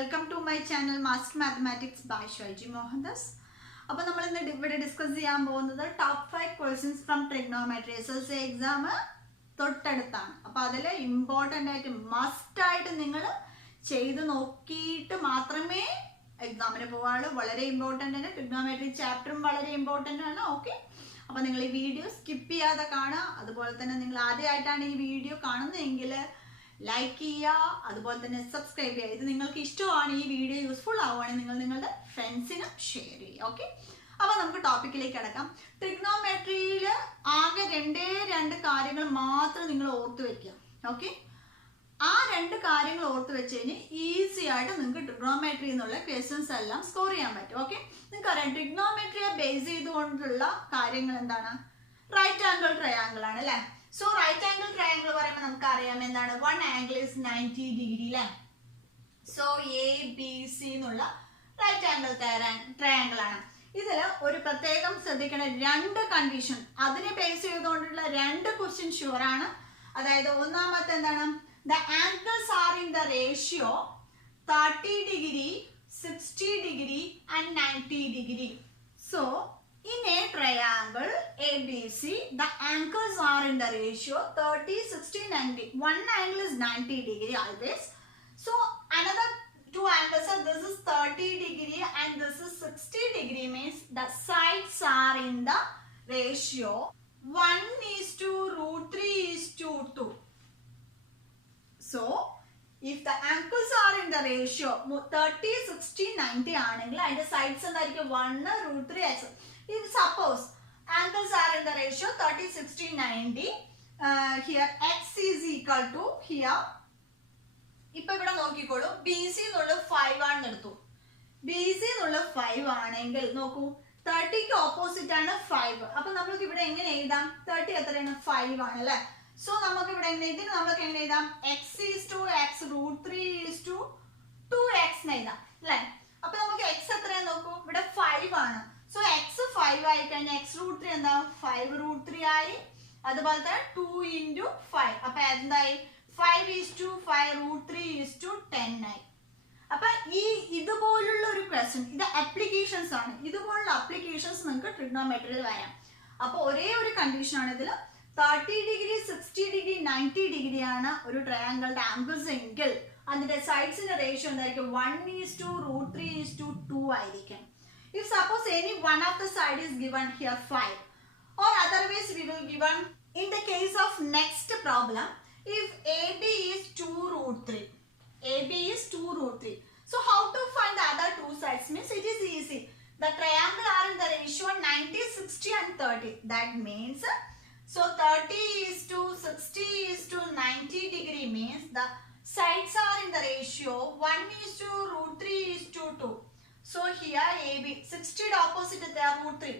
welcome to my channel Master Mathematics by Shwaji Mohandas. അപ്പോൾ നമ്മൾ ഇന്ന് ഇവിടെ ഡിസ്കസ് ചെയ്യാൻ പോകുന്നത് top 5 questions from trigonometry SSC exam തൊട്ടടുത്താണ്. അപ്പോൾ അതിൽ ഇമ്പോർട്ടൻ്റ് ആയിട്ട് മസ്റ്റ് ആയിട്ട് നിങ്ങൾ ചെയ്ത് നോക്കിയിട്ട് മാത്രമേ എക്സാമിന് പോകാവുള്ളൂ. വളരെ ഇമ്പോർട്ടൻ്റ് ആണ്. ട്രിഗ്നോമെട്രി ചാപ്റ്ററും വളരെ ഇമ്പോർട്ടൻ്റ് ആണ്. ഓക്കെ, അപ്പോൾ നിങ്ങൾ ഈ വീഡിയോ സ്കിപ്പ് ചെയ്യാതെ കാണുക. അതുപോലെ തന്നെ നിങ്ങൾ ആദ്യമായിട്ടാണ് ഈ വീഡിയോ കാണുന്നതെങ്കിൽ ലൈക്ക് ചെയ്യുക, അതുപോലെ തന്നെ സബ്സ്ക്രൈബ് ചെയ്യുക. ഇത് നിങ്ങൾക്ക് ഇഷ്ടമാണ്, ഈ വീഡിയോ യൂസ്ഫുൾ ആവുകയാണെങ്കിൽ നിങ്ങൾ നിങ്ങളുടെ ഫ്രണ്ട്സിനും ഷെയർ ചെയ്യുക. ഓക്കെ, അപ്പോൾ നമുക്ക് ടോപ്പിക്കിലേക്ക് കിടക്കാം. ട്രിഗ്നോമെട്രിയിൽ ആകെ രണ്ട് കാര്യങ്ങൾ മാത്രം നിങ്ങൾ ഓർത്ത് വെക്കുക. ഓക്കെ, ആ രണ്ട് കാര്യങ്ങൾ ഓർത്ത് വെച്ച് കഴിഞ്ഞാൽ ഈസി ആയിട്ട് നിങ്ങൾക്ക് ട്രിഗ്നോമെട്രി എന്നുള്ള ക്വസ്റ്റ്യൻസ് എല്ലാം സ്കോർ ചെയ്യാൻ പറ്റും. ഓക്കെ, നിങ്ങൾക്കറിയാം ട്രിഗ്നോമെട്രിയെ ബേസ് ചെയ്തുകൊണ്ടുള്ള കാര്യങ്ങൾ എന്താണ്? റൈറ്റ് ആംഗിൾ ട്രയാങ്കിൾ ആണ് അല്ലേ? സോ റൈറ്റ് ആംഗിൾ ട്രയാങ്കിൾ പറയുമ്പോൾ നമുക്കറിയാം എന്താണ്? വൺ ആംഗിൾ ഇസ് 90 ഡിഗ്രി അല്ലേ? സോ ABC എന്നുള്ള റൈറ്റ് ആംഗിൾ ട്രയാങ്കിൾ ആണ്. ഇതിൽ ഒരു പ്രത്യേകം ശ്രദ്ധിക്കേണ്ട രണ്ട് കണ്ടീഷൻ, അതിനെ ബേസ് ചെയ്തുകൊണ്ടുള്ള രണ്ട് ക്വസ്റ്റ്യൻ ഷുവർ ആണ്. അതായത് ഒന്നാമത്തെ എന്താണ്? The angles are in the ratio 30 degree, 60 degree and 90 degree. So in a triangle ABC, the angles are in the ratio 30, 60, 90. One angle is 90 degree always. So another two angles are, this is 30 degree and this is 60 degree, means the sides are in the ratio 1:√3:2. So if the angles are in the ratio 30, 60, 90 ആണെങ്കിൽ അതിന്റെ sides എന്തായിരിക്കും? 1√3x. If suppose angles are in the ratio 30, 60, 90, here x is equal to here. ഇപ്പൊ ഇവിടെ നോക്കിക്കോളൂ, BC എന്നുള്ളത് 5 ആണെന്ന് എടുത്തു. BC എന്നുള്ളത് 5 ആണെങ്കിൽ നോക്കൂ, 30ക്ക് ഓപ്പോസിറ്റ് ആണ് 5. അപ്പൊ നമ്മൾക്ക് ഇവിടെ എങ്ങനെ എഴുതാം? 30 എത്രയാണ്? 5 ആണ് അല്ലെ? സോ നമുക്ക് ഇവിടെ എങ്ങനെ എഴുതി? നമുക്ക് എങ്ങനെ എഴുതാം? x=x√3:2x എഴുതാം അല്ലെ? അപ്പൊ നമുക്ക് x എത്രയാണ് നോക്കൂ, ഇവിടെ 5 ആണ്. സോ x 5 ആയി കഴിഞ്ഞാൽ x√3 എന്താ? 5√3 ആയി. അതുപോലെ തന്നെ 2 × 5, അപ്പൊ എന്തായി? 5:5√3:10 ആയി. അപ്പൊ ഇതുപോലുള്ള ഒരു ക്വസ്റ്റ്യൻ, ഇത് അപ്ലിക്കേഷൻസ് ആണ്. ഇതുപോലുള്ള അപ്ലിക്കേഷൻസ് നിങ്ങൾക്ക് ട്രിഗ്നോമെട്രിയിൽ വരാം. അപ്പൊ ഒരേ ഒരു കണ്ടീഷൻ ആണ് ഇതിൽ, 30 ഡിഗ്രി, 60 ഡിഗ്രി, 90 ഡിഗ്രി ആണ് ഒരു ട്രയാങ്കിളുടെ ആംഗിൾസ് എങ്കിൽ അതിന്റെ സൈഡ്സിന്റെ റേഷ്യോ എന്തായിരിക്കും? 1:√3:2 ആയിരിക്കും. If suppose any one of the side is given here 5, or otherwise we will given in the case of next problem, if AB is 2√3, AB is 2√3. So how to find the other two sides? Means it is easy. The triangle are in the ratio 90, 60 and 30. That means, so 30:60:90 degree means the sides are in the ratio 1:√3:2. So here AB, 60 opposite there √3.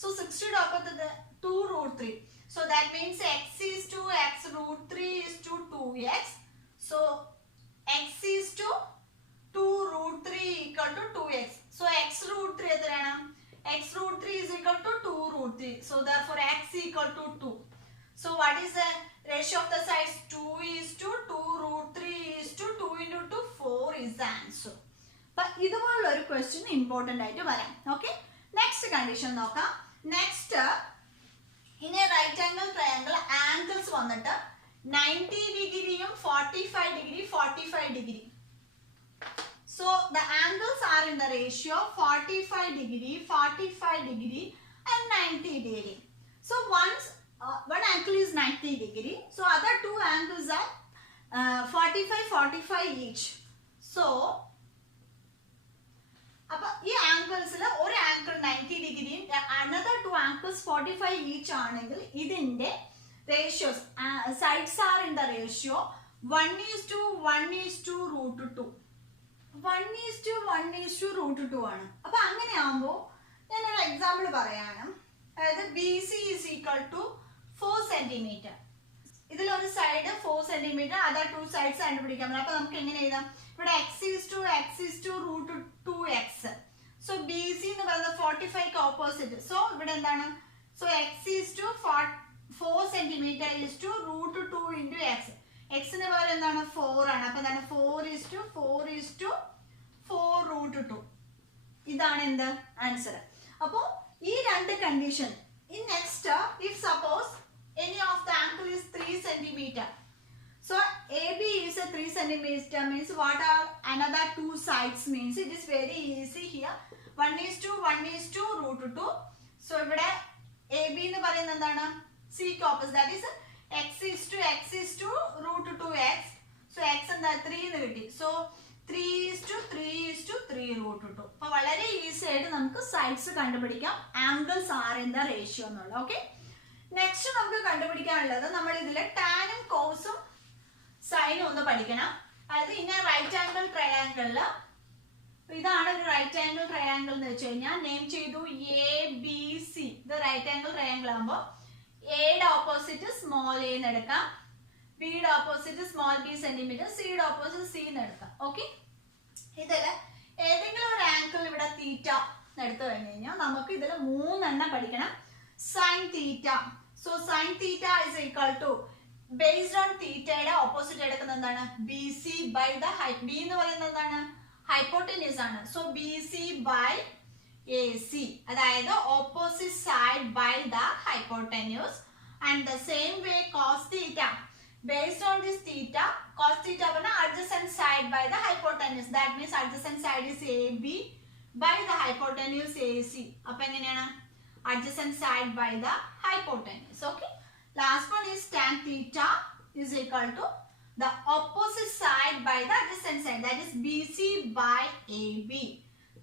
So 60 opposite 2√3. So that means x is to x√3:2x. So x is to 2√3 equal to 2x. So x√3 എത്രയാണ്? x√3 is equal to 2√3. So therefore x equal to 2. So what is the ratio of the sides? 2:2√3:2 × 2, 4 is the answer. But ഇതുപോലുള്ള ഒരു question important ആയിട്ട് വരാം. Okay, next condition നോക്കാം. Next, ഇനി right angle triangle angles വന്നിട്ട് 90 ഡിഗ്രിയും 45 degree, 45 degree. So the angles are in the ratio 45 degree, 45 degree and 90 degree. So once one angle is 90 degree, so other two angles are 45, 45 each. So അപ്പൊ ഈ ആംഗിൾസിൽ ഒരു angle 90 ഡിഗ്രിയും another two angles 45 each ആണെങ്കിൽ ഇതിന്റെ ratios, sides are in the ratio 1:1:√2. 1:1:√2 ആണ്. അപ്പൊ അങ്ങനെ ആകുമ്പോ ഞാനൊരു എക്സാമ്പിൾ പറയാണ്. അതായത് BC is equal to 4 cm. ഇതിലൊരു side 4 cm, other two sides കണ്ടുപിടിക്കാൻ പറ്റും. അപ്പൊ നമുക്ക് എങ്ങനെ എഴുതാം? ഇവിടെ x=2x. സോ BC എന്ന് പറയുന്നത് 45 ഓപ്പോസിറ്റ്. സോ ഇവിടെ എന്താണ്? So x=4 cm √2 × x. x ന് പകരം എന്താണ്? 4 ആണ്. അപ്പൊ എന്താണ്? 4:4:2 √2. ഇതാണ് എന്ത് ആൻസർ. അപ്പോൾ ഈ രണ്ട് condition. In next, if suppose any of the angle is 3 centimeter, so AB is a 3 centimeter means what are another two sides means it is very easy here. 1:1 √2. So ഇവിടെ AB എന്ന് പറയുന്നത് എന്താണ്? C ക്ക് opposite, that is x is to √2x. So x എന്താ 3 എന്ന് കിട്ടി. So 3:3 √2. അപ്പോൾ വളരെ ഈസി ആയിട്ട് നമുക്ക് സൈഡ്സ് കണ്ടുപിടിക്കാം, angles are in the ratio എന്നുള്ളത്. ഓക്കെ, നെക്സ്റ്റ് നമുക്ക് കണ്ടുപിടിക്കാനുള്ളത് നമ്മൾ ഇതിലെ ടാനും കോസും സൈനും ഒന്ന് പഠിക്കണം. അതായത് ഇന്ന റൈറ്റ് ആംഗിൾ ട്രയാങ്കിളിൽ ഇതാണ് ഒരു റൈറ്റ് ആംഗിൾ ട്രയാങ്കിൾ എന്ന് വെച്ച് കഴിഞ്ഞാൽ നെയിം ചെയ്തു ABC. ഇത് റൈറ്റ് ആംഗിൾ ട്രയാങ്കിൾ ആകുമ്പോൾ എയുടെ ഓപ്പോസിറ്റ് സ്മോൾ എ എന്ന് എടുക്കാം, ബിയുടെ ഓപ്പോസിറ്റ് സ്മോൾ ബി സെന്റിമീറ്റർ, സിയുടെ ഓപ്പോസിറ്റ് സി എന്ന് എടുക്കാം. ഓക്കെ, ഇതില് ഏതെങ്കിലും ഒരു ആംഗിൾ ഇവിടെ തീറ്റ എടുത്തു കഴിഞ്ഞു കഴിഞ്ഞാൽ നമുക്ക് ഇതിൽ 3 എണ്ണം പഠിക്കണം. Sine theta. So sine theta is equal to based on തീറ്റയുടെ ഓപ്പോസിറ്റ് എടുക്കുന്നത് എന്താണ്? B C by the B എന്ന് പറയുന്നത് എന്താണ്? ഹൈപ്പോട്ടന്യൂസ് ആണ്. So B C by A C, അതായത് opposite side by the hypotenuse. And the same way cos theta, based on this theta, cos theta is adjacent side by the hypotenuse. That means adjacent side is AB by the hypotenuse AC. Appo enganeyana? Adjacent side by the hypotenuse. Okay. Last one is tan theta is equal to the opposite side by the adjacent side. That is BC by AB.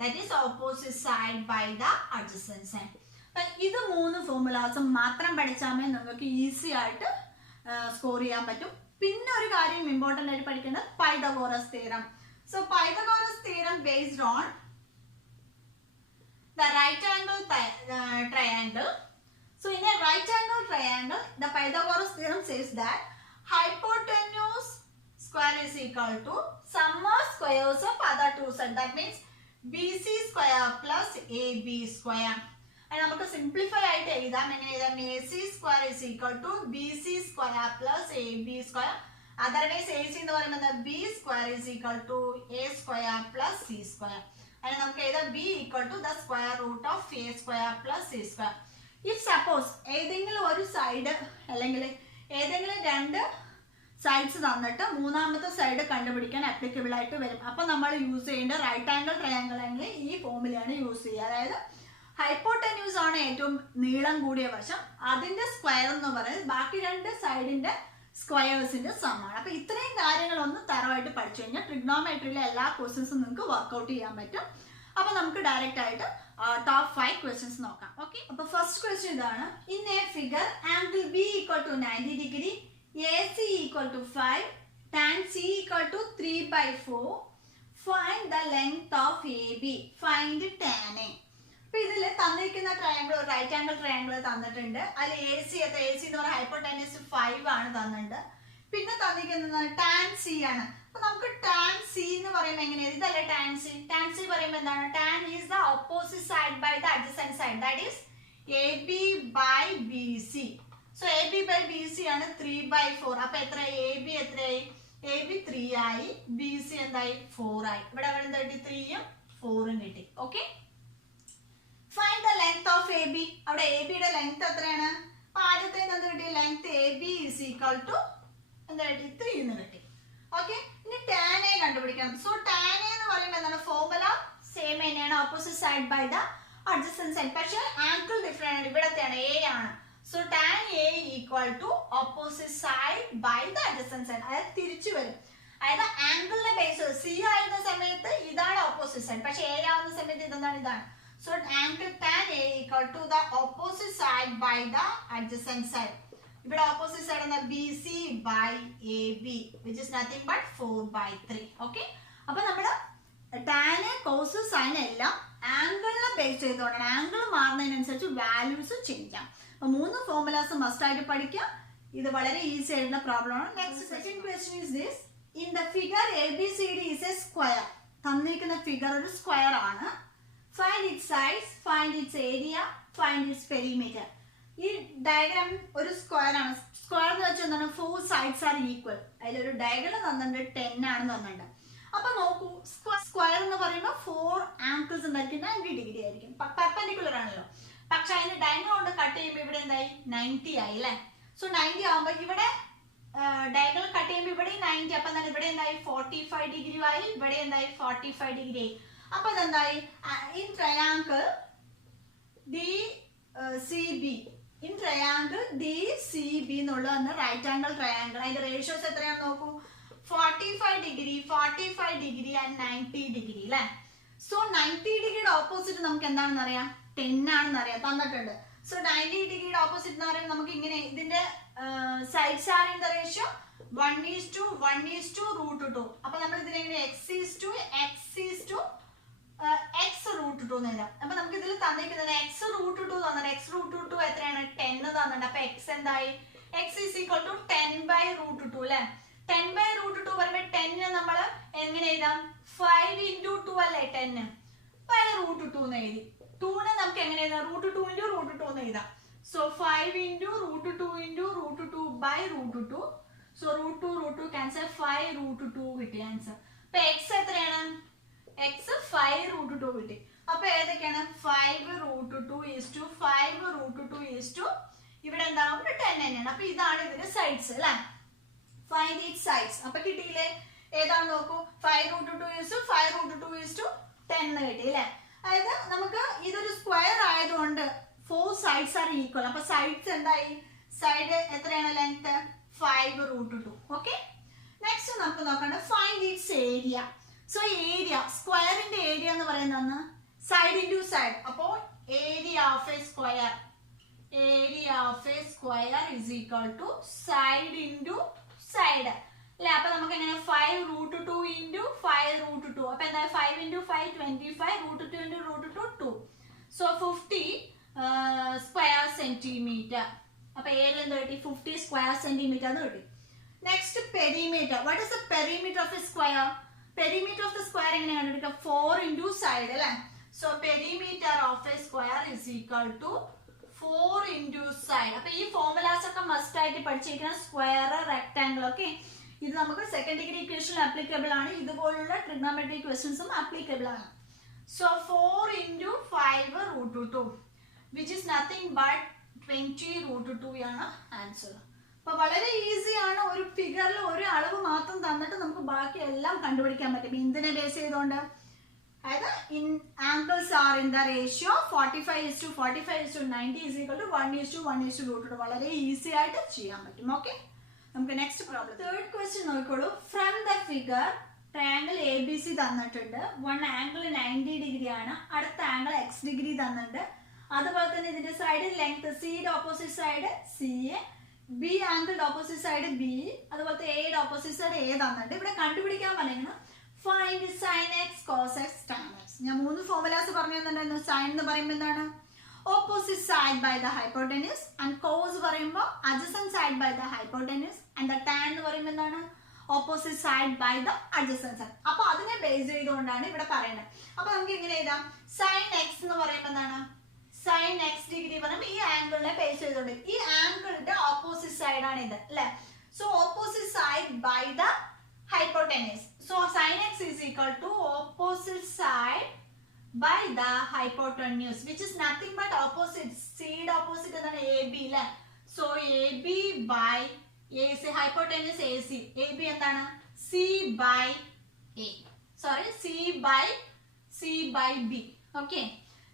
That is opposite side by the adjacent side. But ഇത് 3 ഫോർമുലാസും മാത്രം പഠിച്ചാൽ നമുക്ക് easy ആയിട്ട് score ചെയ്യാൻ പറ്റും. പിന്നെ ഒരു കാര്യം ഇമ്പോർട്ടന്റ് ആയിട്ട് പഠിക്കുന്നത് Pythagoras theorem. So Pythagoras theorem based on the right angle triangle. So in a right angle triangle the Pythagoras theorem says that hypotenuse square is equal to sum of squares of other two sides. That means BC square plus AB square. നമുക്ക് simplify ആയിട്ട് എഴുതാം. എങ്ങനെ എഴുതാം? AC square is equal to BC square plus AB square. Otherwise AC എന്ന് പറയുന്നത് B square is equal to A square plus C square. അതിന് നമുക്ക് എഴുതാം B equal to the square root of A square plus C square. If suppose ഏതെങ്കിലും ഒരു side അല്ലെങ്കിൽ ഏതെങ്കിലും 2 sides തന്നിട്ട് മൂന്നാമത്തെ സൈഡ് കണ്ടുപിടിക്കാൻ അപ്ലിക്കബിൾ ആയിട്ട് വരും. അപ്പൊ നമ്മൾ യൂസ് ചെയ്യേണ്ട റൈറ്റ് ആംഗിൾ ട്രയാങ്കിൾ ആണെങ്കിൽ ഈ ഫോർമുലയാണ് യൂസ് ചെയ്യുക. അതായത് ഹൈപ്പോട്ടന്യൂസ് ആണ് ഏറ്റവും നീളം കൂടിയ വശം, അതിന്റെ സ്ക്വയർ എന്ന് പറയുന്നത് ബാക്കി 2 സൈഡിന്റെ സ്ക്വയേഴ്സിന്റെ സമാണ്. അപ്പൊ ഇത്രയും കാര്യങ്ങളൊന്ന് തറവായിട്ട് പഠിച്ചു കഴിഞ്ഞാൽ ട്രിഗ്നോമെട്രിയിലെ എല്ലാ ക്വസ്റ്റ്യൻസും നിങ്ങൾക്ക് വർക്ക്ഔട്ട് ചെയ്യാൻ പറ്റും. അപ്പൊ നമുക്ക് ഡയറക്റ്റ് ആയിട്ട് ടോപ്പ് 5 ക്വസ്റ്റ്യൻസ് നോക്കാം. ഓക്കെ, അപ്പൊ ഫസ്റ്റ് ക്വസ്റ്റ്യൻ ഇതാണ്. In a figure angle B equal to 90 degree, AC equal to 5, tan C equal to 3/4, find the length of AB, find tan A. അപ്പൊ ഇതിൽ തന്നിരിക്കുന്ന ട്രയാങ്കിൾ റൈറ്റ് ആംഗിൾ ട്രയാങ്കിൾ തന്നിട്ടുണ്ട്. അതിൽ AC എന്ന് പറയുന്ന hypotenuse 5 ആണ് തന്നിട്ടുണ്ട്. പിന്നെ തന്നിരിക്കുന്നത് tan C ആണ്. അപ്പൊ നമുക്ക് tan C എന്ന് പറയുമ്പോൾ എങ്ങനെയാണ്? ഇതല്ലേ tan C. tan C പറയുമ്പോൾ എന്താണ്? tan is the opposite side by the adjacent side. That is AB by BC. So AB by BC ആണ് 3/4. അപ്പൊ എത്ര? AB എത്രയായി? AB 3 ആയി, BC എന്തായി? 4 ആയി. ഇവിടെ എന്തായി? 3ഉം 4ഉം കിട്ടി. Okay, find the length of AB. അവിടെ AB യുടെ ലെങ്ത് എത്രയാണ്? അപ്പൊ ആദ്യത്തെ എന്ത് കിട്ടി? Length AB is equal to എന്താ കിട്ടി? 3 എന്ന് കിട്ടി. ഓക്കെ, ഇനി tan A കണ്ടുപിടിക്കണം. സോ tan A എന്ന് പറയുമ്പോൾ എന്താണ്? ഫോർമുല സെയിം തന്നെയാണ്, opposite side by the adjacent side. പക്ഷെ ആംഗിൾ ഡിഫറെന്റ് ആണ്. ഇവിടത്തെയാണ് A ആണ്. So tan A equal to opposite side by the adjacent side. അതായത് തിരിച്ചു വരും. അതായത് ആംഗിളിന്റെ ബേസ് C ആയിരുന്ന സമയത്ത് ഇതാണ് ഓപ്പോസിറ്റ് സൈഡ്, പക്ഷെ A ആവുന്ന സമയത്ത് ഇതാണ്. So angle tan A equal to the opposite side by the adjacent side. ഇവിടെ opposite side എന്താ? BC by AB, which is nothing but 4/3. Okay, അപ്പൊ നമ്മള് tan, cos, sin എല്ലാം ആംഗിളിനെ ബേസ് ചെയ്തുകൊണ്ടാണ്. ആംഗിൾ മാറുന്നതിനനുസരിച്ച് വാല്യൂസ് ചേഞ്ച് ചെയ്യാം. അപ്പൊ 3 ഫോർമുലാസ് മസ്റ്റ് ആയിട്ട് പഠിക്കാം. ഇത് വളരെ ഈസി ആയിട്ടുള്ള പ്രോബ്ലം ആണ്. Next second question is this. In the figure ABCD is a square. തന്നിരിക്കുന്ന ഫിഗർ ഒരു സ്ക്വയർ ആണ്. Find its size, find its area, find its perimeter. ഈ ഡയഗ്രാം ഒരു സ്ക്വയർ ആണ്. സ്ക്വയർ എന്ന് വെച്ചാൽ എന്താണ്? 4 sides are equal. അതിലൊരു ഡയഗ്രാം തന്നിട്ടുണ്ട് 10 ആണെന്ന് തന്നിട്ടുണ്ട്. അപ്പൊ നോക്കൂ, സ്ക്വയർ എന്ന് പറയുമ്പോൾ 4 ആംഗിൾസ് ഉണ്ടായിരിക്കും 90 ഡിഗ്രി ആയിരിക്കും, പെർപെൻഡിക്കുലർ ആണല്ലോ. പക്ഷെ അതിന് ഡയഗണൽ കൊണ്ട് കട്ട് ചെയ്യുമ്പോൾ ഇവിടെ എന്തായി 90 ആയി അല്ലേ. സോ 90 ആകുമ്പോൾ ഇവിടെ ഡയഗണൽ കട്ട് ചെയ്യുമ്പോൾ ഇവിടെ 90, അപ്പൊ എന്താണ് ഇവിടെ എന്തായി 45 ഡിഗ്രി ആയി, ഇവിടെ എന്തായി 45 ഡിഗ്രി ആയി. അപ്പൊ ഇതെന്തായി in triangle DCB, in triangle DCB എന്നുള്ളതാണ് റൈറ്റ് ആംഗിൾ ട്രയാങ്കിൾ. അതിന്റെ റേഷ്യോസ് എത്രയാണെന്ന് നോക്കൂ, 45 ഡിഗ്രി 45 ഡിഗ്രി ആൻഡ് 90 ഡിഗ്രി അല്ലേ. സോ 90 ഡിഗ്രിയുടെ ഓപ്പോസിറ്റ് നമുക്ക് എന്താണെന്ന് അറിയാം, 10 ആണെന്ന് അറിയാം, തന്നിട്ടുണ്ട്. സോ 90 ഡിഗ്രിയുടെ ഓപ്പോസിറ്റ് എന്ന് പറയുമ്പോൾ നമുക്ക് ഇങ്ങനെ ഇതിന്റെ sides are in the ratio 1:1:√2. അപ്പൊ നമ്മൾ ഇതിനെങ്ങനെ x√2 എന്ന് എഴുതാം. അപ്പൊ നമുക്ക് ഇതിൽ തന്നിരിക്കുന്നത് x√2 തന്നിട്ട്, x√2 എത്രയാണ് 10 തന്നിട്ടുണ്ട്. അപ്പൊ x എന്തായി, x is equal to 10/√2 അല്ലെ. 10/√2 പറയുമ്പോൾ 10 നമ്മൾ എങ്ങനെ എഴുതാം, 5 × 2 അല്ലേ 10, 5√2 എന്ന് എഴുതി. 2 നമുക്ക് എങ്ങനെ എഴുതാം, √2 × √2 എന്ന് എഴുതാം. സോ 5 × √2 × √2/√2. സോ √2 ക്യാൻസൽ, 5√2 കിട്ടി ആൻസർ. അപ്പൊ x എത്രയാണ്, x 5√2 കിട്ടി. അപ്പൊ ഏതൊക്കെയാണ് 5√2 ഇവിടെ എന്താ 10 തന്നെയാണ്. അപ്പൊ ഇതാണ് ഇതിന്റെ സൈഡ്സ് അല്ലെ. Find it sides. അപ്പൊ കിട്ടിയില്ലേ, ഏതാണ് നോക്കൂ, 5√2 10 കിട്ടി അല്ലെ. അതായത് നമുക്ക് ഇതൊരു സ്ക്വയർ ആയതുകൊണ്ട് 4 sides are equal. അപ്പൊ സൈഡ്സ് എന്തായി, സൈഡ് എത്രയാണ് ലെങ്ത് 5√2. ഓക്കെ, നെക്സ്റ്റ് നമുക്ക് നോക്കണ്ട find its area. So area, സ്ക്വയറിന്റെ ഏരിയ എന്ന് പറയുന്നത് സൈഡ് ഇൻറ്റു സൈഡ്. അപ്പോ area of a square is equal to side into side അല്ലെ. അപ്പൊ നമുക്ക് എങ്ങനെ 5√2 × 5√2. അപ്പൊ എന്താ 5 × 5 25, √2 × √2 2. So 50 square centimetre. അപ്പൊ ഏരിയ എന്ത് കിട്ടി, 50 സ്ക്വയർ സെന്റിമീറ്റർ എന്ന് കിട്ടി. Next perimeter. What is the perimeter of a square? Perimeter of the square എങ്ങനെ കണ്ടുപിടിക്കുക, 4 × സൈഡ് അല്ലെ. So perimeter of a square is equal to 4 × side. അപ്പൊ ഈ ഫോർമുലാസ് ഒക്കെ മസ്റ്റ് ആയിട്ട് പഠിച്ചിരിക്കണം, സ്ക്വയർ, റെക്ടാംഗിൾ. ഓക്കെ, ഇത് നമുക്ക് സെക്കൻഡ് ഡിഗ്രി ഇക്വേഷൻ ആപ്ലിക്കബിൾ ആണ്, ഇതുപോലുള്ള ട്രിഗണോമെട്രിക് ക്വസ്റ്റ്യൻസും ആപ്ലിക്കബിൾ ആണ്. So 4 × 5√2 which is nothing but 20√2 ആണ് ആൻസർ. അപ്പൊ വളരെ ഈസി ആണ്, ഒരു ഫിഗറിൽ ഒരു അളവ് മാത്രം തന്നിട്ട് നമുക്ക് ബാക്കി എല്ലാം കണ്ടുപിടിക്കാൻ പറ്റും. എന്തിനെ ബേസ് ചെയ്തുകൊണ്ട്, അതായത് in angles are in the ratio 45:45:90 is equal to 1:1:√2. വളരെ ഈസി ആയിട്ട് ചെയ്യാൻ പറ്റും. ഓക്കെ, നമുക്ക് നെക്സ്റ്റ് പ്രോബ്ലം, തേർഡ് ക്വസ്റ്റ്യൻ നോക്കിക്കോളൂ. From the figure triangle ABC തന്നിട്ടുണ്ട്. വൺ ആംഗിൾ 90 ഡിഗ്രി ആണ്, അടുത്ത ആംഗിൾ x ഡിഗ്രി തന്നിട്ടുണ്ട്. അതുപോലെ തന്നെ ഇതിന്റെ സൈഡ് ലെങ്ത്, സിയുടെ ഓപ്പോസിറ്റ് സൈഡ് CA, B ആംഗിളുടെ ഓപ്പോസിറ്റ് സൈഡ് B, അതുപോലത്തെ എയുടെ ഓപ്പോസിറ്റ് സൈഡ് A തന്നിട്ട് ഇവിടെ കണ്ടുപിടിക്കാൻ പറയുന്നത് find sin x cos x tan x. ഞാൻ 3 ഫോർമുലാസ് പറഞ്ഞു തന്നിട്ടുണ്ടായിരുന്നു. സൈൻ എന്ന് പറയുമ്പോൾ എന്താണ്, opposite side by the hypotenuse, and cos പറയുമ്പോൾ adjacent side by the hypotenuse, and the tan എന്ന് പറയുമ്പോൾ എന്താണ്, opposite side by the adjacent side. അപ്പൊ അതിനെ ബേസ് ചെയ്തുകൊണ്ടാണ് ഇവിടെ പറയുന്നത്. അപ്പൊ നമുക്ക് എങ്ങനെ എഴുതാം, sin x എന്ന് പറയുമ്പോൾ എന്താണ്, sin x ഡിഗ്രി പറയുമ്പോൾ ഈ ആംഗിളിനെ ബേസ് ചെയ്തോണ്ട് ഈ ആംഗിളിന്റെ ഓപ്പോസിറ്റ് സൈഡ് ആണ് ഇത് അല്ലെ. So opposite side by the hypotenuse. So sin x is equal to opposite side by the hypotenuse, which is nothing but opposite. Side opposite is AB. So AB by AC, hypotenuse AC. AB എന്താണ്, C by A. Sorry, C by B. Okay.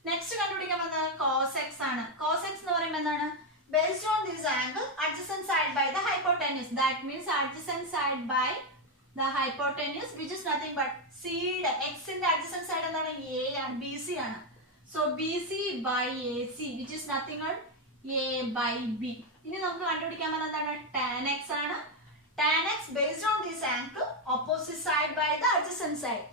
Next കണ്ടുപിടിക്കാൻ വന്നത് cos x ആണ്. cos x എന്ന് പറയുമ്പോൾ എന്താണ്, based on this angle, adjacent side by the hypotenuse. That means adjacent side by the hypotenuse, which is nothing but c. x in the adjacent side എന്താണ്, A and BC ആണ്. So BC by AC, which is nothing but A by B. ഇനി നമുക്ക് കണ്ടുപിടിക്കാൻ പറ്റുന്നത് എന്താണ്, tan x ആണ്. tan x based on this angle, opposite side by the adjacent side.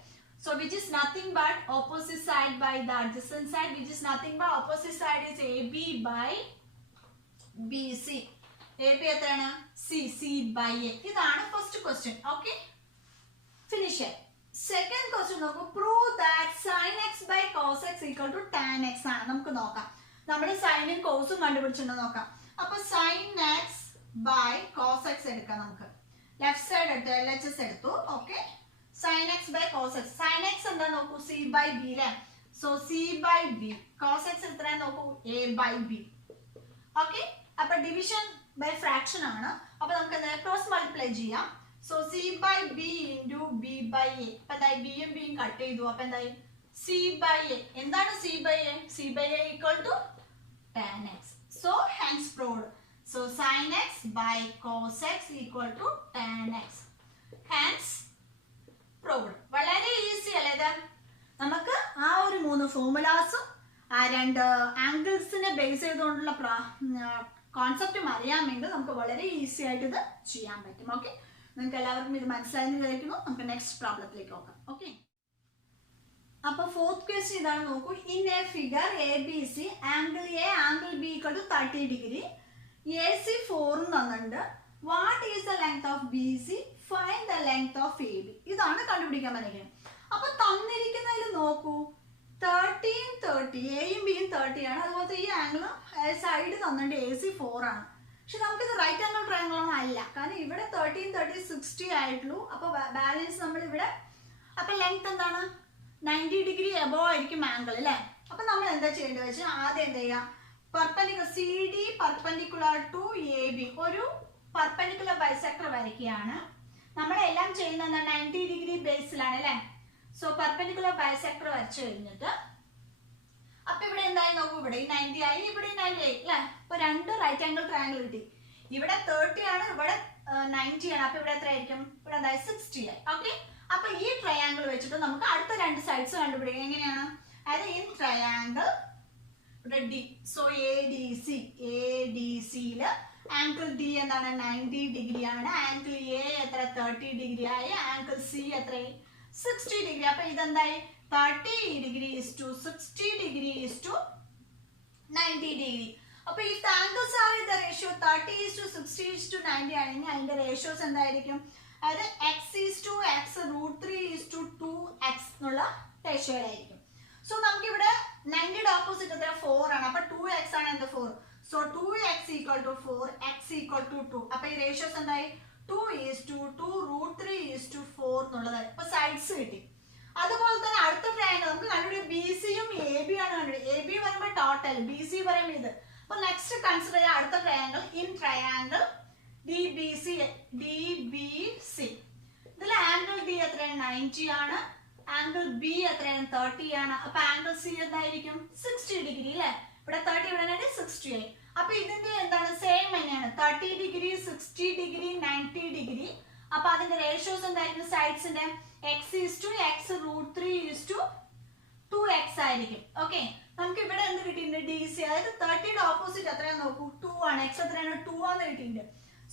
So which is nothing but opposite side by the adjacent side, which is nothing but opposite side is AB by BC. AB എത്രയാണ്, C by A. ഇതാണ് first question. Okay, finish. Second question നോക്കൂ. Prove that sin x by cos x equal to tan x ആണ്. നമുക്ക് നോക്കാം, നമ്മുടെ സൈനും കോസും കണ്ടുപിടിച്ചിട്ടുണ്ടോ നോക്കാം. അപ്പൊ sin x by cos x എടുക്കാം. നമുക്ക് ലെഫ്റ്റ് സൈഡ് എടുത്തു, LHS എടുത്തു. Okay, sin x by cos x. sin x എന്താ നോക്കൂ c by b അല്ലേ. So c by b. cos x എത്രയാണ് നോക്കൂ a by b. ഓക്കെ, അപ്പൊ ഡിവിഷൻ ബൈ ഫ്രാക്ഷൻ ആണ്. അപ്പൊ നമുക്ക് എന്താ ക്രോസ് മൾട്ടിപ്ലൈ ചെയ്യാം. So c by b into b by a. അപ്പൊ എന്തായി b യും b യും കട്ട് ചെയ്തു. അപ്പൊ എന്തായി c by a. എന്താണ് c by a? c by a equal to tan x. So hence proved. So sin x by cos x equal to tan x. Hence proved. വളരെ easy അല്ലേ ഇത്? നമുക്ക് ആ ഒരു 3 ഫോർമുലാസും ആ 2 ആംഗിൾസിനെ ബേസ് ചെയ്തുകൊണ്ടുള്ള കോൺസെപ്റ്റും അറിയാമെങ്കിൽ നമുക്ക് വളരെ ഈസി ആയിട്ട് ഇത് ചെയ്യാൻ പറ്റും. ഓക്കെ, നിങ്ങൾക്ക് എല്ലാവർക്കും ഇത് മനസ്സിലായെന്ന് വിചാരിക്കുന്നു. നമുക്ക് നെക്സ്റ്റ് പ്രോബ്ലത്തിലേക്ക് നോക്കാം. ഓക്കെ, അപ്പൊ ഫോർത്ത് ക്വസ്റ്റ്യൻ ഇതാണ് നോക്കൂ. In a figure A B C angle A angle B equal to 30 degree A C 4 തന്നിട്ടുണ്ട്. What is the length of B C? Find the length of A B. ഇതാണ് കണ്ടുപിടിക്കാൻ പറഞ്ഞിരിക്കുന്നത്. അപ്പൊ തന്നിരിക്കുന്നതിൽ നോക്കൂ 13 30 എയും ബിയും 30 ആണ്. അതുപോലത്തെ ഈ ആംഗിളും സൈഡ് തന്നിട്ട് എ സി 4 ആണ്. പക്ഷെ നമുക്കിത് റൈറ്റ് ആംഗിൾ ട്രയാംഗിൾ ഒന്നും അല്ല, കാരണം ഇവിടെ 13 30 60 ആയിട്ടുള്ളൂ. അപ്പൊ ബാലൻസ് നമ്മൾ ഇവിടെ, അപ്പൊ ലെങ്ത് എന്താണ് 90 ഡിഗ്രി എബോവ് ആയിരിക്കും ആംഗിൾ അല്ലേ. അപ്പൊ നമ്മൾ എന്താ ചെയ്യേണ്ടത് വെച്ചാൽ ആദ്യം എന്താ ചെയ്യുക, perpendicular C D perpendicular to A B ഒരു പെർപെൻഡിക്കുലർ ബൈസെക്ടർ വരയ്ക്കുകയാണ്. നമ്മളെല്ലാം ചെയ്യുന്നത് 90 ഡിഗ്രി ബേസിലാണ് അല്ലേ. സോ പെർപെൻഡിക്കുലർ ബൈസെക്ടർ വരച്ചു കഴിഞ്ഞിട്ട് അപ്പൊ ഇവിടെ എന്തായി നോക്കൂ, ഇവിടെ 90 ആയി, ഇവിടെ 90 ആയി അല്ലേ. അപ്പൊ 2 റൈറ്റ് ആംഗിൾ ട്രയാംഗിൾ കിട്ടി. ഇവിടെ 30 ആണ്, ഇവിടെ 90 ആണ്. അപ്പൊ ഇവിടെ എത്ര ആയിരിക്കും? ഇവിടെ എന്തായി 60 ആയി. ഓക്കെ, അപ്പൊ ഈ ട്രയാംഗിൾ വെച്ചിട്ട് നമുക്ക് അടുത്ത 2 സൈഡ്സ് കണ്ടുപിടിക്കാം. എങ്ങനെയാണ്? അതായത് ഇൻ ട്രയാംഗിൾ ഇവിടെ ഡി. സോ എ ഡി സിയില് ആംഗിൾ ഡി എന്താണ് 90 ഡിഗ്രി ആണ്. ആംഗിൾ എ എത്ര 30 ഡിഗ്രി ആയി. ആംഗിൾ സി എത്ര 60 ഡിഗ്രി. അപ്പൊ ഇതെന്തായി 30 degree is to 60 degree is to 90 degree. അപ്പൊ ഈ angles are in the ratio 30 is to 60 is to 90 ആണെങ്കിൽ അതിന്റെ റേഷ്യോസ് എന്തായിരിക്കും? അതായത് x is to x √3 is to 2x എന്നുള്ള റേഷ്യോയിലായിരിക്കും. സോ നമുക്ക് ഇവിടെ 90യുടെ ഓപ്പോസിറ്റ് എത്ര 4 ആണ്. അപ്പൊ 2x ആണ് എന്ത് 4. So 2x equal to 4, x equal to 2. അപ്പൊ ഈ റേഷ്യോസ് എന്തായി 2 is to 2 √3 is to 4 എന്നുള്ളതായി. അപ്പൊ സൈഡ്സ് കിട്ടി. അതുപോലെ തന്നെ അടുത്ത ട്രയാംഗിൾ നമുക്ക് കണ്ടുപിടിക്കും. ബി സിയും എ ബി ആണ് കണ്ടുപിടിക്കുക. എ ബി പറയുമ്പോൾ ടോട്ടൽ, ബി സി പറയുമ്പോൾ ഇത്. അപ്പൊ നെക്സ്റ്റ് കൺസിഡർ ചെയ്യാം അടുത്ത triangle in triangle D B C. ഇതിൽ ആംഗിൾ ഡി എത്രയാണ് 90 ആണ്. ആംഗിൾ ബി എത്രയാണ് 30 ആണ്. അപ്പൊ ആംഗിൾ സി എന്തായിരിക്കും 60 ഡിഗ്രി അല്ലെ. ഇവിടെ 30 ഇവിടെ 60 ആയി. അപ്പൊ ഇതിന്റെ എന്താണ് സെയിം തന്നെയാണ് 30 ഡിഗ്രി 60 ഡിഗ്രി 90 ഡിഗ്രി. അപ്പൊ അതിന്റെ റേഷ്യോസ് എന്തായിരിക്കും സൈഡ്സിന്റെ x is to x √3 is to 2x ആയിരിക്കും. ഓക്കെ, നമുക്ക് ഇവിടെ എന്ത് കിട്ടിയിട്ടുണ്ട് ഡി സി. അതായത് 30യുടെ ഓപ്പോസിറ്റ് എത്രയാന്ന് നോക്കൂ 2 ആണ്. x എത്രയാണ് 2 ആന്ന് കിട്ടിയിട്ടുണ്ട്.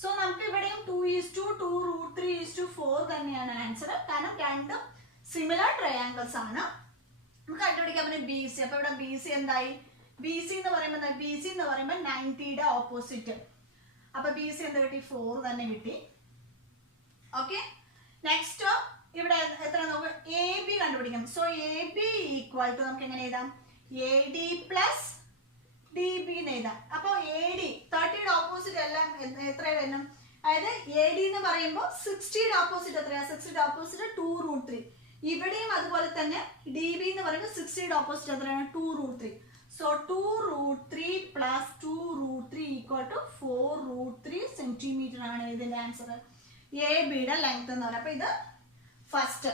സോ നമുക്ക് ഇവിടെയും 2 is to 2 √3 is to 4 തന്നെയാണ് ആൻസർ. കാരണം രണ്ടും സിമിലർ ട്രയാംഗിൾസ് ആണ്. നമുക്ക് കണ്ടുപിടിക്കാൻ പറ്റും ബി സി. അപ്പൊ ഇവിടെ ബി സി എന്തായി ബി സി എന്ന് പറയുമ്പോൾ 90യുടെ ഓപ്പോസിറ്റ്. അപ്പൊ ബി സി എന്താ കിട്ടി 4 തന്നെ കിട്ടി. ഓക്കെ, നെക്സ്റ്റ് ഇവിടെ എത്ര നോക്കുക എ ബി കണ്ടുപിടിക്കണം. So A B equal to നമുക്ക് എങ്ങനെ എഴുതാം A D plus D B എന്ന് എഴുതാം. അപ്പൊ എ ഡി 30യുടെ ഓപ്പോസിറ്റ് എല്ലാം എത്ര വരണം? അതായത് എ ഡി എന്ന് പറയുമ്പോൾ 60യുടെ ഓപ്പോസിറ്റ് എത്രയാ? 60യുടെ ഓപ്പോസിറ്റ് 2 √3. ഇവിടെയും അതുപോലെ തന്നെ ഡി ബി എന്ന് പറയുമ്പോൾ 60യുടെ ഓപ്പോസിറ്റ് എത്രയാണ് 2 √3. So 2 √3 plus 2 √3 equal to 4 √3 centimetre ആണ് ഇതിന്റെ ആൻസർ. എ ബിയുടെ ലെങ്ത് എന്ന് പറയുന്നത്. അപ്പൊ ഇത് ഫസ്റ്റ്,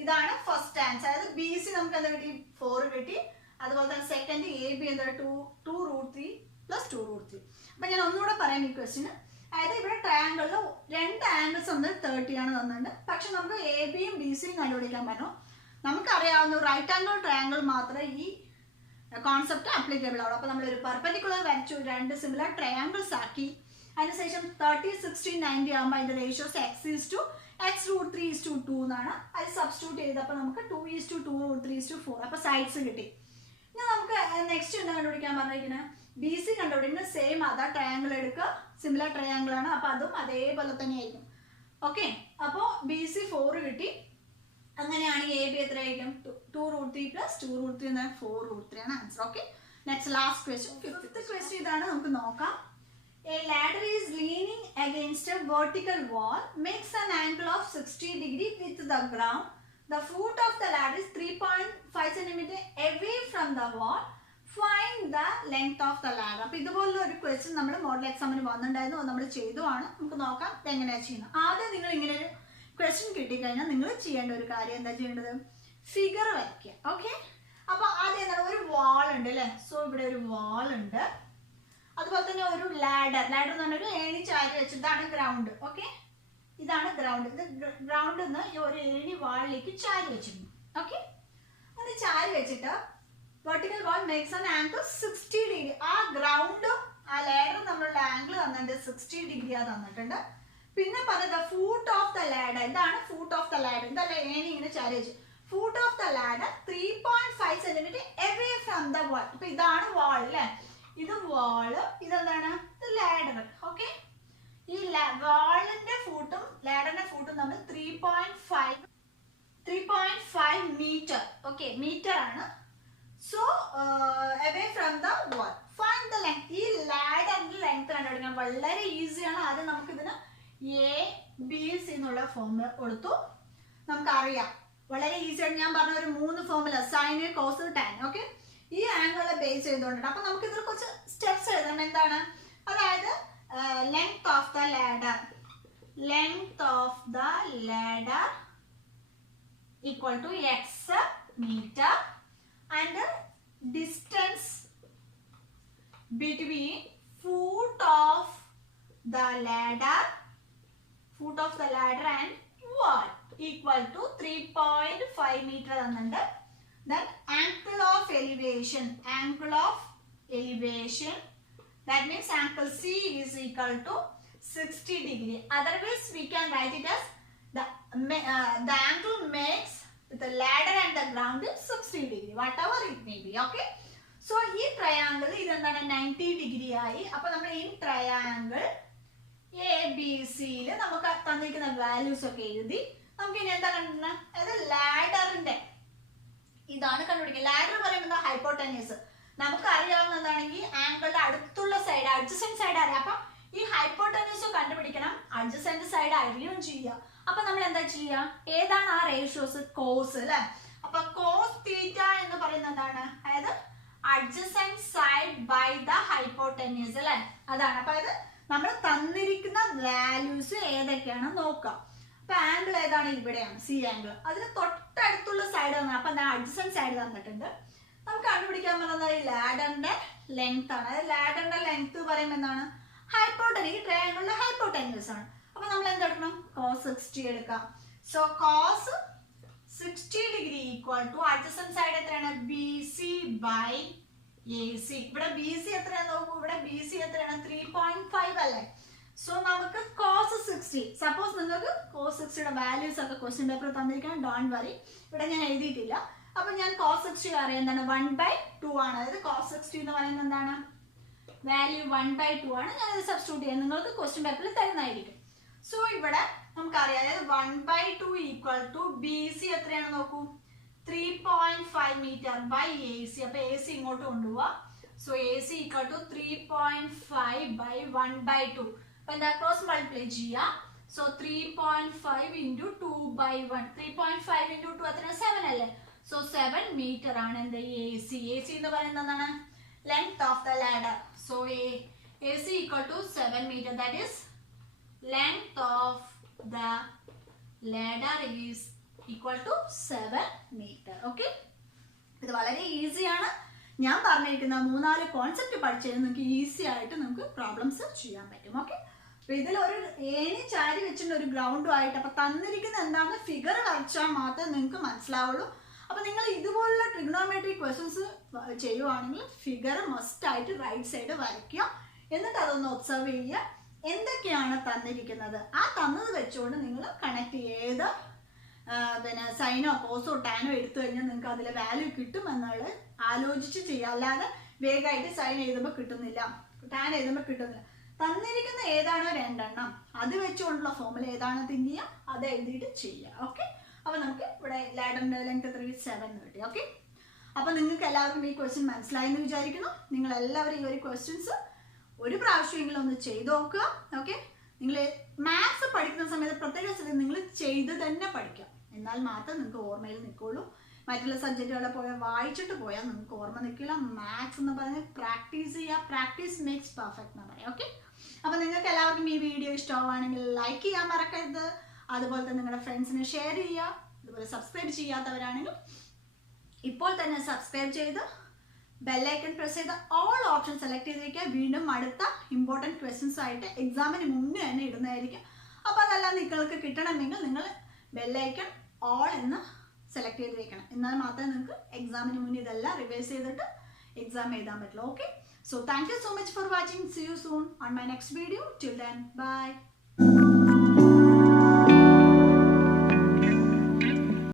ഇതാണ് ഫസ്റ്റ് ആൻസർ. അതായത് ബി സി നമുക്ക് എന്താ കിട്ടി 4 കിട്ടി. അതുപോലെ തന്നെ സെക്കൻഡ് എ ബി എന്താ 2 √3 പ്ലസ് 2 √3. അപ്പൊ ഞാൻ ഒന്നുകൂടെ പറയാം ഈ ക്വസ്റ്റിന്. അതായത് ഇവിടെ ട്രയാംഗിളിൽ 2 ആംഗിൾസ് തമ്മിൽ 30 ആണ് തന്നിട്ടുണ്ട്. പക്ഷെ നമുക്ക് എ ബിയും ബി സിയും കണ്ടുപിടിക്കാൻ പറ്റും. നമുക്കറിയാവുന്ന റൈറ്റ് ആംഗിൾ ട്രയാംഗിൾ മാത്രമേ ഈ കോൺസെപ്റ്റ് അപ്ലിക്കബിൾ ആവുള്ളൂ. അപ്പൊ നമ്മളൊരു പെർപെൻഡിക്കുലർ വരച്ചു, 2 സിമിലർ ട്രയാംഗിൾസ് ആക്കി. അതിനുശേഷം 30 60 90 ആകുമ്പോൾ അതിന്റെ ratios x is to x √3 is to 2 എന്നാണ്. അത് സബ്സ്റ്റിറ്റ്യൂട്ട് ചെയ്തപ്പോൾ നമുക്ക് 2 is to 2 √3 is to 4. അപ്പൊ സൈഡ്സ് കിട്ടി. ഇനി നമുക്ക് നെക്സ്റ്റ് എന്താ കണ്ടുപിടിക്കാൻ പറഞ്ഞിരിക്കുന്നത് ബി സി കണ്ടുപിടിക്കുന്നത്. സെയിം അതാ ട്രയാംഗിൾ എടുക്കുക, സിമിലർ ട്രയാംഗിൾ ആണ്. അപ്പൊ അതും അതേപോലെ തന്നെ ആയിരിക്കും. ഓക്കെ, അപ്പോ ബി സി 4 കിട്ടി. അങ്ങനെയാണെങ്കിൽ എ ബി എത്രയായിരിക്കും 2 √3 പ്ലസ് 2 √3 എന്നാൽ 4 √3 ആണ് answer. Okay, next last question. Fifth question ഇതാണ്, നമുക്ക് നോക്കാം. A ladder is leaning against a vertical wall makes an angle of 60 degree with the ground. The foot of the ladder is 3.5 cm away from the wall. Find the length of the ladder. അപ്പോൾ ഇതുപോലുള്ള ഒരു question നമ്മൾ model എക്സാമിന് വന്നിട്ടുണ്ടായിരുന്നു, അത് നമ്മൾ ചെയ്തതാണ്. നമുക്ക് നോക്കാം എങ്ങനെയാണ് ചെയ്യുന്നത്. ആദ്യം നിങ്ങൾ ഇങ്ങനെ ഒരു ക്വസ്റ്റ്യൻ കിട്ടിക്കഴിഞ്ഞാൽ നിങ്ങൾ ചെയ്യേണ്ട ഒരു കാര്യം എന്താ ചെയ്യേണ്ടത്? ഫിഗർ വരയ്ക്കുക. ഓക്കെ, അപ്പോൾ ആദ്യം എന്താണ്, ഒരു വാൾ ഉണ്ട് അല്ലേ? സോ ഇവിടെ ഒരു വാൾ ഉണ്ട്. അതുപോലെ തന്നെ ഒരു ലാഡർ എന്ന് പറഞ്ഞൊരു ഏണി ചാരി വെച്ചിട്ടാണ് ഗ്രൗണ്ട്. ഓക്കെ, ഇതാണ് ഗ്രൗണ്ട്. ഇത് ഗ്രൗണ്ടിൽ നിന്ന് ഈ ഒരു ഏണി വാളിലേക്ക് ചാരി വെച്ചിട്ടുണ്ട്. ഓക്കെ, അത് ചാരി വെച്ചിട്ട് vertical wall makes an angle 60 degree. ആ ഗ്രൗണ്ടും ആ ലാഡറും തമ്മിലുള്ള ആംഗിൾ തന്നിട്ടുണ്ട് 60 ഡിഗ്രി തന്നിട്ടുണ്ട്. പിന്നെ പറയുന്നത് ഫൂട്ട് ഓഫ് ദ ലാഡർ, ഇതാണ് ഫൂട്ട് ഓഫ് ദ ലാഡർ. ഇതല്ല ഏണി ഇങ്ങനെ ചാരി വെച്ച്. Foot of the ladder 3.5 cm away from the wall. ഇപ്പൊ ഇതാണ് വാൾ അല്ലേ? ഇത് വാള്, ഇതെന്താണ്? ഇത് ലാഡർ. ഓക്കെ, ഈ വാളിന്റെ ഫൂട്ടും ലാഡറിന്റെ ഫൂട്ടും തമ്മിൽ 3.5 മീറ്റർ. ഓക്കെ, മീറ്റർ ആണ്. So away from the wall find the length. ഈ ലാഡറിന്റെ ലെങ്ത് കണ്ടുപിടിക്കാൻ വളരെ ഈസിയാണ്. ആദ്യം നമുക്ക് ഇതിന് ABC എന്നുള്ള ഫോർമുല കൊടുത്തു. നമുക്കറിയാം വളരെ ഈസിയാണ്. ഞാൻ പറഞ്ഞ ഒരു 3 formula, sine, cos, tan. Okay, ഈ ആംഗിളെ ബേസ് ചെയ്തുകൊണ്ടിട്ട് അപ്പൊ നമുക്ക് ഇതിൽ കുറച്ച് സ്റ്റെപ്സ് എഴുതണം. എന്താണ്? അതായത് length of the ladder, length of the ladder equal to x metre and distance between foot of the ladder and wall equal to 3.5 metre തന്നിട്ടുണ്ട്. Then angle of elevation, that means angle C is equal to 60 degree. Otherwise we can write it as the angle makes with the ladder and the ground is 60 degree, whatever it may be. Okay, so ഈ triangle ഇതെന്താണ് 90 degree ആയി. അപ്പൊ നമ്മൾ ഈ triangle ABCയിൽ നമുക്ക് തന്നിരിക്കുന്ന values ഒക്കെ എഴുതി നമുക്ക് ഇനി എന്താ കണ്ടുപിടിക്കണം? അതായത് ലാഡറിന്റെ ഇതാണ് കണ്ടുപിടിക്കുക. ലാഡർ പറയുന്നത് ഹൈപ്പോട്ടനസ്. നമുക്ക് അറിയാവുന്നതാണ് ഈ ആംഗിളിന്റെ അടുത്തുള്ള സൈഡ്, അഡ്ജസന്റ് സൈഡ് അറിയാം. അപ്പൊ ഈ ഹൈപ്പോട്ടനസ് കണ്ടുപിടിക്കണം, അഡ്ജസന്റ് സൈഡ് അറിയുകയും ചെയ്യുക. അപ്പൊ നമ്മൾ എന്താ ചെയ്യുക? ഏതാണ് ആ റേഷ്യോസ്? കോസ് അല്ലെ? അപ്പൊ കോസ് തീറ്റ എന്ന് പറയുന്നത് എന്താണ്? അതായത് adjacent side by the hypotenuse അല്ലെ? അതാണ്. അപ്പൊ അതായത് നമ്മൾ തന്നിരിക്കുന്ന വാല്യൂസ് ഏതൊക്കെയാണ് നോക്കാം. അപ്പൊ ആംഗിൾ ഏതാണ്? ഇവിടെയാണ് സി ആംഗിൾ. അതിന് തൊട്ടടുത്തുള്ള സൈഡ് തന്നെ. അപ്പൊ അഡ്ജസന്റ് സൈഡ് തന്നിട്ടുണ്ട്. നമുക്ക് കണ്ടുപിടിക്കാൻ പറ്റുന്നത് ഈ ലാഡറിന്റെ ലെങ്ത് ആണ്. അതായത് ലാഡറിന്റെ ലെങ്ത് പറയുമ്പോൾ എന്താണ്? ഹൈപ്പോട്ടനസ്. ഈ ട്രയാങ്കിളിന്റെ ഹൈപ്പോട്ടനസ് ആണ്. അപ്പൊ നമ്മൾ എന്തെടുക്കണം? cos 60 എടുക്കാം. So cos 60 degree equal to adjacent side എത്രയാണ്? BC by AC. ഇവിടെ BC എത്രയാണ് നോക്കൂ. ഇവിടെ BC എത്രയാണ്? 3.5 അല്ലേ? സോ നമുക്ക് cos 60, സപ്പോസ് നിങ്ങൾക്ക് cos 60യുടെ വാല്യൂസ് ഒക്കെ ക്വസ്റ്റ്യൻ പേപ്പർ തന്നിരിക്കണം. ഡോണ്ട് വറി, ഇവിടെ ഞാൻ എഴുതിയിട്ടില്ല. അപ്പൊ ഞാൻ cos 60 അറിയാം എന്താണ്? 1/2 ആണ്. അതായത് cos 60 എന്ന് പറയുന്നത് എന്താണ്? വാല്യൂ 1/2 ആണ്. ഞാൻ ഇത് സബ്സ്റ്റിറ്റ്യൂട്ട് ചെയ്യാം, നിങ്ങൾക്ക് ക്വസ്റ്റ്യൻ പേപ്പറിൽ തരുന്നതായിരിക്കും. സോ ഇവിടെ നമുക്കറിയാം, അതായത് 1/2 ഈക്വൽ ടു BC എത്രയാണ് നോക്കൂ? 3.5 മീറ്റർ ബൈ AC. അപ്പൊ AC ഇങ്ങോട്ട് കൊണ്ടുപോവാ. So AC equal to 3.5 by 1/2. അപ്പൊ എന്താ? ക്രോസ് മൾട്ടിപ്ലൈ ചെയ്യാം. So 3.5 into 2/1. 3.5 ഇൻറ്റു 2 എത്ര? 7 അല്ലേ? സോ 7 മീറ്റർ ആണ് എന്താ? AC. AC എന്ന് പറയുന്നത് എന്താണ്? Length of the ladder. So AC equal to 7 metre. That is length of the ladder is equal to 7 metre. Okay, ഇത് വളരെ ഈസിയാണ്. ഞാൻ പറഞ്ഞിരിക്കുന്ന 3-4 കോൺസെപ്റ്റ് പഠിച്ചാൽ നിങ്ങൾക്ക് ഈസി ആയിട്ട് നമുക്ക് പ്രോബ്ലംസ് ചെയ്യാൻ പറ്റും. ഓക്കെ, അപ്പൊ ഇതിൽ ഒരു ഏണി ചാരി വെച്ചിട്ട് ഒരു ഗ്രൗണ്ടും ആയിട്ട് അപ്പൊ തന്നിരിക്കുന്ന എന്താണ് ഫിഗർ വരച്ചാൽ മാത്രമേ നിങ്ങൾക്ക് മനസ്സിലാവുള്ളൂ. അപ്പൊ നിങ്ങൾ ഇതുപോലുള്ള ട്രിഗ്നോമെട്രി ക്വസ്റ്റ്യൻസ് ചെയ്യുവാണെങ്കിൽ ഫിഗർ മസ്റ്റ് ആയിട്ട് റൈറ്റ് സൈഡ് വരയ്ക്കുക. എന്നിട്ട് അതൊന്ന് ഒബ്സർവ് ചെയ്യുക, എന്തൊക്കെയാണ് തന്നിരിക്കുന്നത്. ആ തന്നത് വെച്ചുകൊണ്ട് നിങ്ങൾ കണക്ട് ചെയ്ത് പിന്നെ സൈനോ കോസോ ടാനോ എടുത്തു കഴിഞ്ഞാൽ നിങ്ങൾക്ക് അതിലെ വാല്യൂ കിട്ടും എന്നുള്ളത് ആലോചിച്ച് ചെയ്യുക. അല്ലാതെ വേഗമായിട്ട് സൈൻ എഴുതുമ്പോൾ കിട്ടുന്നില്ല, ടാൻ എഴുതുമ്പോൾ കിട്ടുന്നില്ല. തന്നിരിക്കുന്ന ഏതാണോ 2 എണ്ണം അത് വെച്ചുകൊണ്ടുള്ള ഫോമുല ഏതാണോ തിങ്ക് ചെയ്യുക, അത് എഴുതിയിട്ട് ചെയ്യുക. ഓക്കെ, അപ്പൊ നമുക്ക് ഇവിടെ ലാഡറിന്റെ ലെങ്ത് 7 കിട്ടി. ഓക്കെ, അപ്പൊ നിങ്ങൾക്ക് എല്ലാവർക്കും ഈ ക്വസ്റ്റ്യൻ മനസ്സിലായെന്ന് വിചാരിക്കുന്നു. നിങ്ങൾ എല്ലാവരും ഈ ഒരു ക്വസ്റ്റ്യൻസ് ഒരു പ്രാവശ്യമെങ്കിലും ഒന്ന് ചെയ്ത് നോക്കുക. ഓക്കെ, നിങ്ങൾ മാത്സ് പഠിക്കുന്ന സമയത്ത് പ്രത്യേകിച്ച് നിങ്ങൾ ചെയ്ത് തന്നെ പഠിക്കാം, എന്നാൽ മാത്രം നിങ്ങൾക്ക് ഓർമ്മയിൽ നിൽക്കുള്ളൂ. മറ്റുള്ള സബ്ജക്റ്റുകളെ പോയാൽ വായിച്ചിട്ട് പോയാൽ നിങ്ങൾക്ക് ഓർമ്മ നിൽക്കില്ല. മാത്സ് എന്ന് പറഞ്ഞാൽ പ്രാക്ടീസ് ചെയ്യുക, പ്രാക്ടീസ് മേക്സ് പെർഫെക്റ്റ് എന്ന് പറയാം. ഓക്കെ, അപ്പോൾ നിങ്ങൾക്ക് എല്ലാവർക്കും ഈ വീഡിയോ ഇഷ്ടമാണെങ്കിൽ ലൈക്ക് ചെയ്യാൻ മറക്കരുത്. അതുപോലെ തന്നെ നിങ്ങളുടെ ഫ്രണ്ട്സിന് ഷെയർ ചെയ്യുക. അതുപോലെ സബ്സ്ക്രൈബ് ചെയ്യാത്തവരാണെങ്കിൽ ഇപ്പോൾ തന്നെ സബ്സ്ക്രൈബ് ചെയ്ത് ബെല്ലൈക്കൺ പ്രസ് ചെയ്ത് ഓൾ ഓപ്ഷൻ സെലക്ട് ചെയ്ത് വയ്ക്കുക. വീണ്ടും അടുത്ത ഇമ്പോർട്ടൻറ്റ് ക്വസ്റ്റ്യൻസ് ആയിട്ട് എക്സാമിന് മുന്നേ തന്നെ ഇടുന്നതായിരിക്കും. അപ്പോൾ അതെല്ലാം നിങ്ങൾക്ക് കിട്ടണമെങ്കിൽ നിങ്ങൾ ബെല്ലൈക്കൺ ഓൾ എന്ന് സെലക്ട് ചെയ്ത് വെക്കണം. എന്നാൽ മാത്രമേ നിങ്ങൾക്ക് എക്സാമിന് മുന്നേ ഇതെല്ലാം റിവൈസ് ചെയ്തിട്ട് എക്സാം എഴുതാൻ പറ്റുള്ളൂ. Okay, so thank you so much for watching. See you soon on my next video. Till then, bye.